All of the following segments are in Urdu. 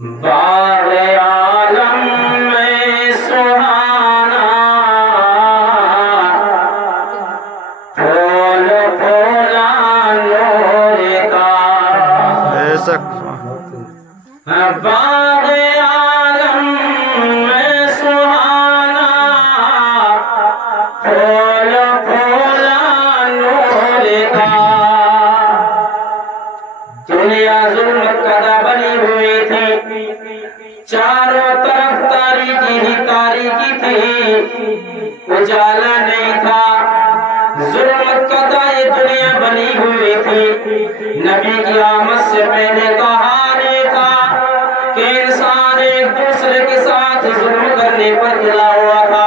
باغ عالم میں سہانا پھول پھولا نور کا بے شک باغ عالم میں سہانا پھول پھولا نور کا دنیا ظلمت قدا بنی ہوئی تھی چاروں طرف تاریکی ہی تاریکی تھی اجالا نہیں تھا ظلمت قدا یہ دنیا بنی ہوئی تھی نبی کی آمد سے پہلے کہا نہیں تھا کہ انسان ایک دوسرے کے ساتھ ظلم کرنے پر تلا ہوا تھا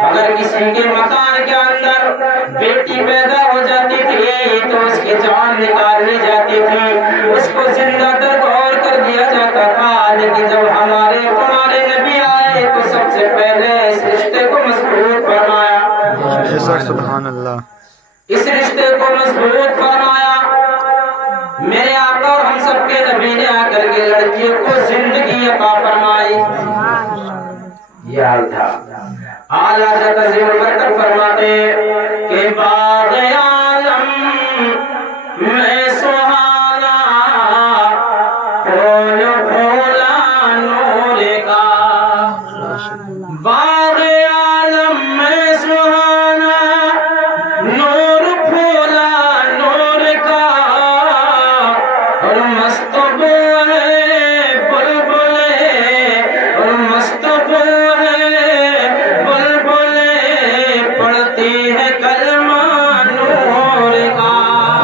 اگر کسی کے مکان کے اندر بیٹی پیدا ہو جاتی تھی تو اس کی جان نکال لی جاتی تھی اس کو زندہ درگور کر دیا جاتا تھا لیکن جب ہمارے تمہارے نبی آئے تو سب سے پہلے اس رشتے کو مضبوط فرمایا بے شک سبحان اللہ اس رشتے کو مضبوط فرمایا میرے آقا اور ہم سب کے نبی نے آ کر کے لڑکیوں کو زندگی عطا فرمائی یہ حال تھا اعلیٰ حضرت عظیم البرکت فرماتے کہ باغ عالم میں سہانا پھول پھولا نور کا باغ عالم میں سہانا نور پھولا نور کا اور مست بو ہے بلبلے اور مست بو ہے بلبلے پڑھتی ہے کلمہ نور کا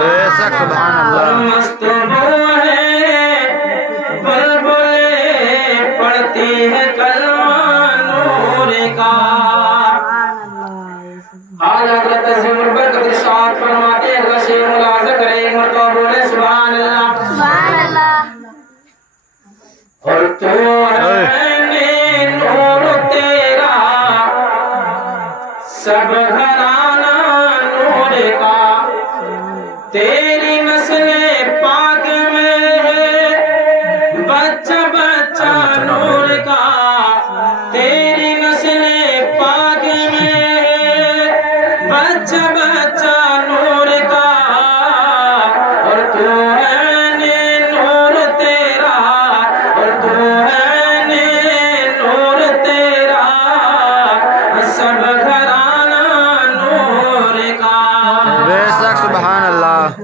بے شک سبحان اور اللہ مست بو ہے بلبلے پڑھتی ہے کلمہ نور کا اعلیٰ حضرت عظیم البرکت ارشاد فرماتے ہیں غشیر ملاحظہ کرے ایک مرتبہ بولے سبحان اللہ سبحان اللہ اور تو ہے نور تیرا سب گھرانہ نور کا تیری نسل پاک میں ہے بچہ بچہ نور کا تیری نسل پاک میں ہے بچہ بچہ نور کا اور تو ہے نور تیرا اور تو ہے نور تیرا سب گھرانہ نور کا بے شک سبحان اللہ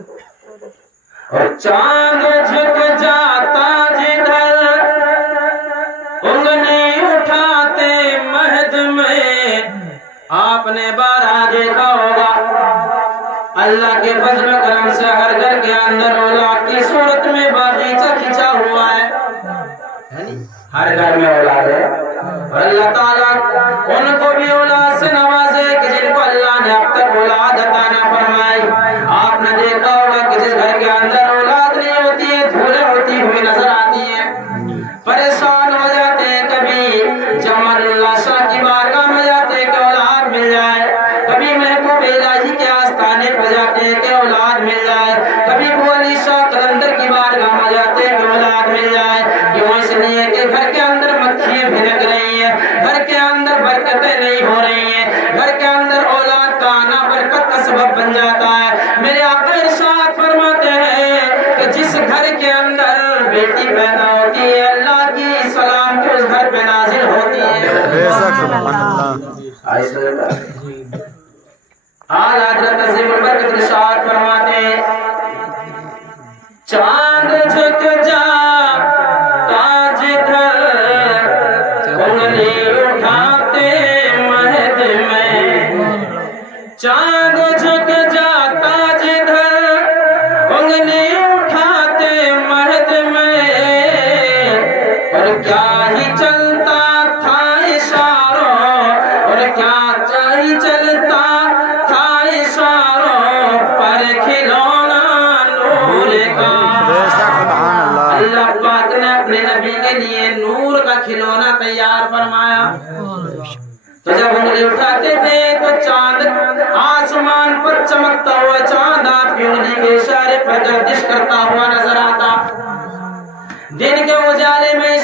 اور چاند جھک جاتا جدھر انگلی اٹھاتے مہد میں آپ نے بارہ دیکھا ہوگا اللہ کے فضل و کرم سے ہر گھر کے اندر اولاد کی صورت میں باغیچہ کھچا ہوا ہے ہر گھر میں اولاد ہے اور اللہ تعالیٰ ان کو بھی اولاد سے نوازے کہ جن کو اللہ نے اب تک اولاد عطا نہ فرمائی آپ نے دیکھا ہوگا کہ جس گھر کے اندر اولاد نہیں ہوتی ہے دھولیں ہوتی ہوئی نظر آتی ہیں پریشان ہو جاتے ہیں کبھی جمال اللہ شاہ کی بارگاہ میں جاتے ہیں کہ اولاد مل جائے کبھی محبوب الہی کے آستانے پہ جاتے ہیں کہ اولاد مل جائے کبھی ابو علی شاہ قلندر کی بارگاہ میں جاتے ہیں کہ اولاد مل جائے کیوں اس لیے کہ گھر کے اندر مکھیاں بھنک رہی ہیں گھر کے اندر برکتیں نہیں ہو رہی ہیں گھر کے اندر اولاد کا آنا برکت کا سبب بن جاتا ہے میرے آقا ارشاد فرماتے ہیں کہ جس گھر کے اندر بیٹی پیدا ہوتی ہے اللہ کی سلام کی اس گھر پہ نازل ہوتی ہے بے شک سبحان اللہ اعلیٰ حضرت عظیم البرکت ارشاد فرماتے ہیں چاند جھک جاتا جدھر انگلی اٹھاتے مہد میں چاند جھک جاتا جدھر انگلی اٹھاتے مہد میں اور کیا ہی چلتا تھا اشاروں اور کیا ہی چلتا تھا اشاروں پر کھلونا نور کا بے شک سبحان اللہ اللہ پاک نے اپنے نبی کے لیے نور کا کھلونا تیار فرمایا تو جب انگلی اٹھاتے تھے تو چاند آسمان پر چمکتا ہوا چاند آپ کی انگلی کے اشارے پر گردش کرتا ہوا نظر آتا دن کے اجالے میں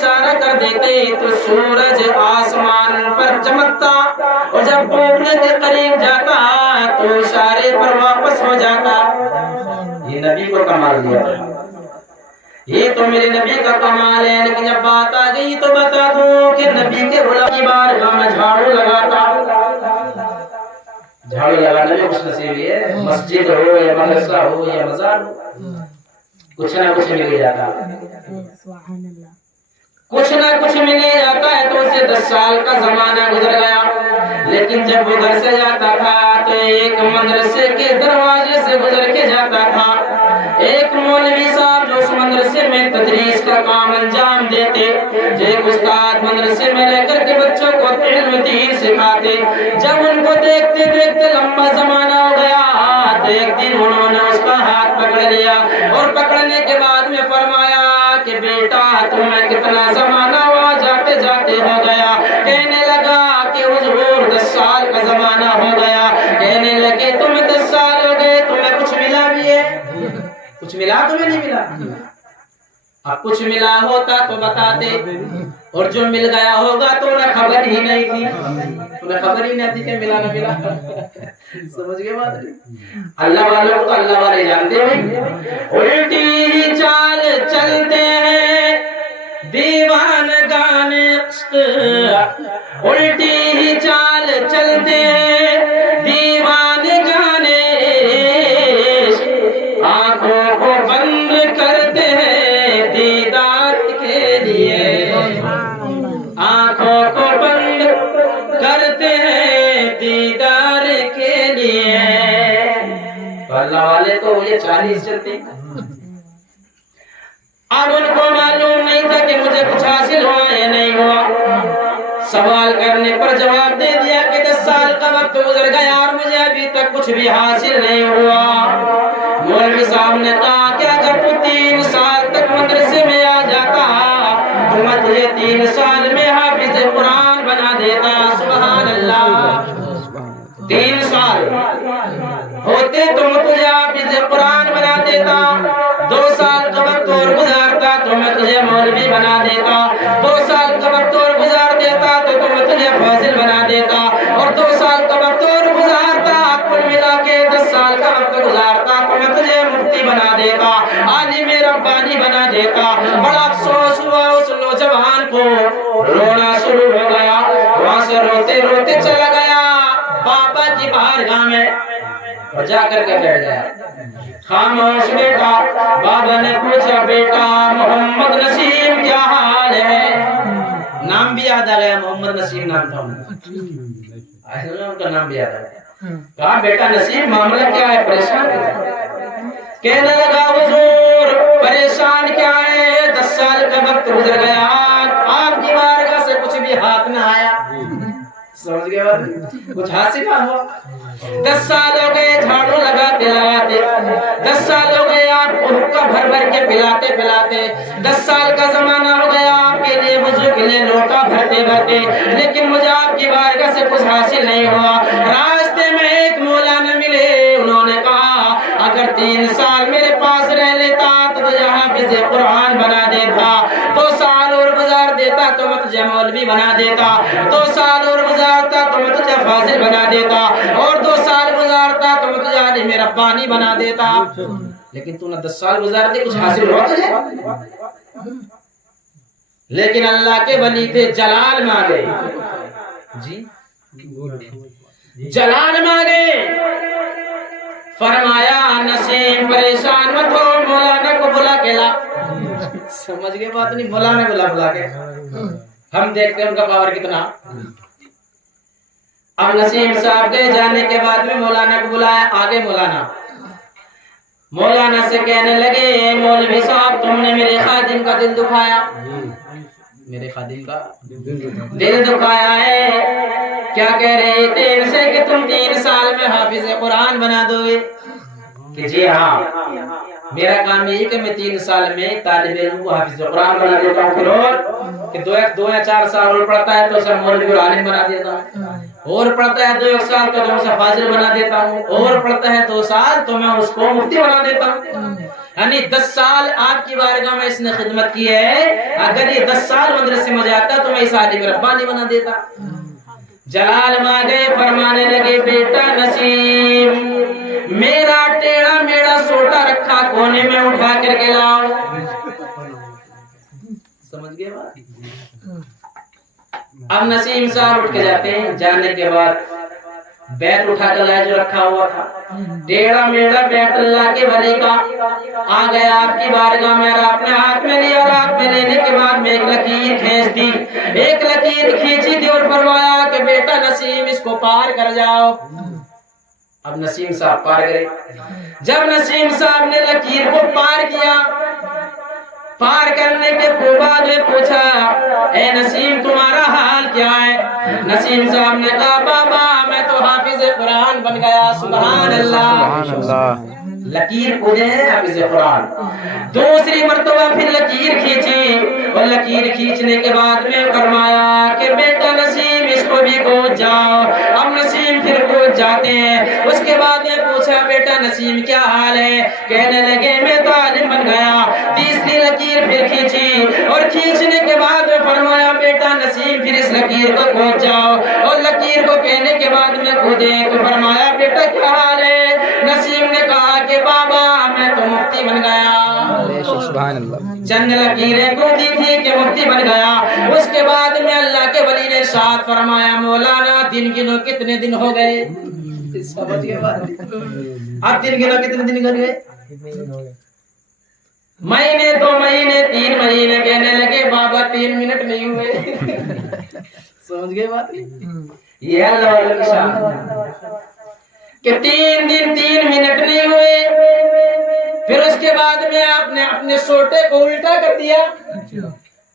دیتے تو سورج آسمان پر چمکتا، اور جب ڈوبنے کے قریب جاتا تو اشارے پر واپس ہو جاتا۔ یہ نبی کو کمال دیا تھا، یہ تو میرے نبی کا کمال ہے۔ لیکن جب بات آ گئی تو بتا دوں کہ نبی کے غلام کی بارگاہ میں جھاڑو لگاتا، جھاڑو لگانے میں خوش نصیبی ہے، مسجد ہو یا مدرسہ ہو یا مزار ہو، کچھ نہ کچھ مل ہی جاتا، کچھ نہ کچھ مل ہی جاتا ہے۔ تو اسے 10 سال کا زمانہ گزر گیا، لیکن جب وہ گھر سے جاتا تھا تو ایک مدرسے کے دروازے سے گزر کے جاتا تھا۔ ایک مولوی صاحب جو اس مدرسے میں تدریس کا کام انجام دیتے، جو ایک استاد مدرسے میں لے کر کے بچوں کو علم دین سکھاتے، جب ان کو دیکھتے دیکھتے لمبا زمانہ ہو گیا تو ایک دن انہوں نے اس کا ہاتھ پکڑ لیا، اور پکڑنے کے بعد میں فرمایا کہ بیٹا تمہیں کتنا زمانہ ہوا جاتے جاتے ہو گیا؟ کہنے لگا کہ حضور 10 سال کا زمانہ ہو گیا۔ کہنے لگے تمہیں 10 سال ہو گئے، تمہیں کچھ ملا بھی ہے؟ کچھ ملا؟ تمہیں نہیں ملا؟ اب کچھ ملا ہوتا تو بتاتے، اور جو مل گیا ہوگا تو انہیں خبر ہی نہیں تھی، انہیں خبر ہی نہیں تھی کہ ملا نہ ملا۔ سمجھ گئے بات؟ اللہ والوں کو اللہ والے جانتے ہیں۔ الٹی ہی چال چلتے ہیں دیوان گانے، الٹی ہی چال چلتے ہیں دیوان گانے، آنکھوں کو بند کرتے ہیں دیدار کے لیے، آنکھوں کو بند کرتے ہیں دیدار کے لیے۔ اللہ والے تو یہ 40 چلتے، اب ان کو معلوم نہیں تھا کہ مجھے کچھ حاصل ہوا یا نہیں ہوا۔ سوال کرنے پر جواب دے دیا کہ 10 سال کا وقت گزر گیا اور مجھے ابھی تک کچھ بھی حاصل نہیں ہوا۔ مولوی صاحب نے کہا کہ اگر تو 3 سال تک مدرسے میں آ جاتا تو میں تجھے 3 سال میں حافظ قرآن بنا دیتا۔ سبحان اللہ، 3 سال ہوتے تو میں تجھے حافظ قرآن بنا دیتا، 2 سال کا وقت اور گزارتا تو میں تجھے مولوی بنا دیتا، 2 سال کا وقت اور گزار دیتا تو میں تجھے فاضل بنا دیتا، اور 2 سال کا وقت اور گزارتا، کل ملا کے 10 سال کا وقت گزارتا تو میں تجھے مفتی بنا دیتا، عالم ربانی بنا دیتا۔ بڑا افسوس ہوا اس نوجوان کو، رونا شروع ہو گیا، وہاں سے روتے روتے چلا گیا بابا کی بارگاہ میں اور جا کر کے بیٹھ گیا۔ خاموش بیٹا، بابا نے پوچھا بیٹا محمد نسیم کیا حال ہے؟ نام بھی یاد آ گیا، محمد نسیم نام تھا ان کا، نام بھی یاد آ گیا۔ کہا بیٹا نسیم معاملہ کیا ہے، پریشان ہے؟ کہنے لگا حضور پریشان کیا ہے، 10 سال کا وقت گزر گیا، آپ کی بارگاہ سے کچھ بھی ہاتھ نہ آیا۔ سمجھ گئے بات؟ کچھ حاصل نہ ہوا۔ 10 سال ہو گئے جھاڑو لگاتے لگاتے، 10 سال ہو گئے آپ کو حقہ بھر بھر کے پلاتے پلاتے، 10 سال کا زمانہ ہو گیا آپ کے لیے وضو کے لیے لوٹا بھرتے بھرتے، لیکن مجھے آپ کی بارگاہ سے کچھ حاصل نہیں ہوا۔ راستے میں ایک مولانا ملے، انہوں نے کہا اگر 3 سال میرے پاس رہ لیتا تو تجھے حافظ قرآن بنا دیتا، 2 سال اور گزار دیتا تو میں تجھے مولوی بنا دیتا، 2 سال اور گزارتا تو میں تجھے فاضل بنا دیتا، اور 2 سال گزارتا تو میں تجھے عالم ربانی بنا دیتا۔ لیکن تو نے 10 سال گزار دی، کچھ حاصل ہوا تجھے؟ لیکن اللہ کے ولی تھے، جلال مانگے، جی جلال مانگے، فرمایا نسیم پریشان مت ہو، مولانا کو بلا کے لا۔ سمجھ گئے بات نہیں؟ مولانا کو بلا کے، ہم دیکھتے ہیں ان کا پاور کتنا۔ اب نسیم صاحب کے جانے کے بعد میں مولانا کو بلایا، آگے مولانا سے کہنے لگے مولوی صاحب تم نے میرے خادم کا دل دکھایا، میرے خادم کا دل دکھایا ہے، کیا کہہ رہے تھے ان سے کہ تم 3 سال میں حافظ قرآن بنا دو گے؟ کہ جی ہاں، میرا کام یہی کہ میں 3 سال میں طالب علم کو حافظ قرآن بنا دیتا ہوں، پھر اور کہ 2 یا 4 سال اور پڑھتا ہے تو اسے مولوی اور عالم بنا دیتا ہوں، اور پڑھتا ہے 2 سال تو میں اسے فاضل بنا دیتا ہوں، اور پڑھتا ہے 2 سال تو میں اس کو مفتی بنا دیتا ہوں۔ یعنی 10 سال آپ کی بارگاہ میں اس نے خدمت کی ہے، اگر یہ 10 سال مدرسے میں جاتا تو میں اس عالم ربانی بنا دیتا۔ جلال ماں گئے، فرمانے لگے بیٹا نسیم، میرا ٹیڑھا میڑا سوٹا رکھا کونے میں اٹھا کر کے لاؤ۔ سمجھ گئے بات؟ اب نسیم صاحب اٹھ کے جاتے ہیں، جانے کے بعد بیت اٹھا کر لائے جو رکھا ہوا تھا، ٹیڑھا میڑا بیت اللہ کے ولی کا آ گیا آپ کی بارگاہ میں، اور آپ نے ہاتھ میں لیا، اور ہاتھ میں لینے کے بعد میں ایک لکیر کھینچ دی، ایک لکیر کھینچی تھی اور فرمایا کہ بیٹا نسیم اس کو پار کر جاؤ۔ اب نسیم صاحب پار گئے۔ جب نسیم صاحب نے لکیر کو پار کیا، پار کرنے کے بعد میں پوچھا اے نسیم تمہارا حال کیا ہے؟ نسیم صاحب نے کہا بابا میں تو حافظ قرآن بن گیا۔ سبحان اللہ، سبحان اللہ۔ لکیر کھولے ہیں حافظ قرآن۔ دوسری مرتبہ پھر لکیر کھینچی، اور لکیر کھینچنے کے بعد میں فرمایا کہ بیٹا نسیم اس کو بھی گود جاؤ۔ اب نسیم پھر گود جاتے ہیں۔ اس کے بعد میں پوچھا بیٹا نسیم کیا حال ہے؟ کہنے لگے میں تو عالم بن گیا۔ تیسری لکیر پھر کھینچی، اور کھینچنے کے بعد میں فرمایا بیٹا نسیم پھر اس لکیر کو گود جاؤ، اور لکیر کو کہنے کے بعد میں گودے تو فرمایا بیٹا کیا حال ہے؟ نسیم نے کہا کہ بابا میں تو مفتی بن گیا۔ سبحان اللہ۔ چند لکیریں گودی تھی کہ مفتی بن گیا۔ اس کے بعد میں اللہ کے ولی نے ارشاد فرمایا مولانا دن گنو کتنے دن ہو گئے؟ سمجھ گئے بات؟ اب دن گنو کتنے دن ہو گئے؟ مہینے، 2 مہینے، 3 مہینے، کہنے لگے بابا 3 منٹ نہیں ہوئے۔ سمجھ گئے بات؟ یہ اللہ والوں کی شان کہ 3 دن 3 منٹ نہیں ہوئے۔ پھر اس کے بعد میں آپ نے اپنے سوٹے کو الٹا کر دیا۔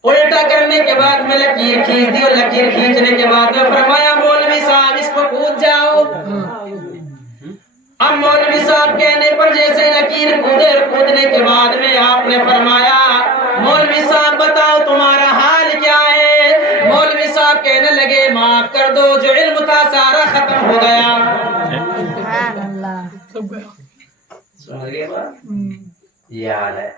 الٹا کرنے کے بعد میں لکیر کھینچ دی، اور لکیر کھینچنے کے بعد میں فرمایا مولوی صاحب اس کو کود جاؤ۔ اب مولوی صاحب کہنے پر جیسے لکیر کودے، اور کودنے کے بعد میں آپ نے فرمایا مولوی صاحب بتاؤ تمہارا حال کیا ہے؟ مولوی صاحب کہنے لگے معاف کر دو، جو علم تھا سارا ختم ہو گیا۔ سمجھ گئے بات؟ یہ حال ہے۔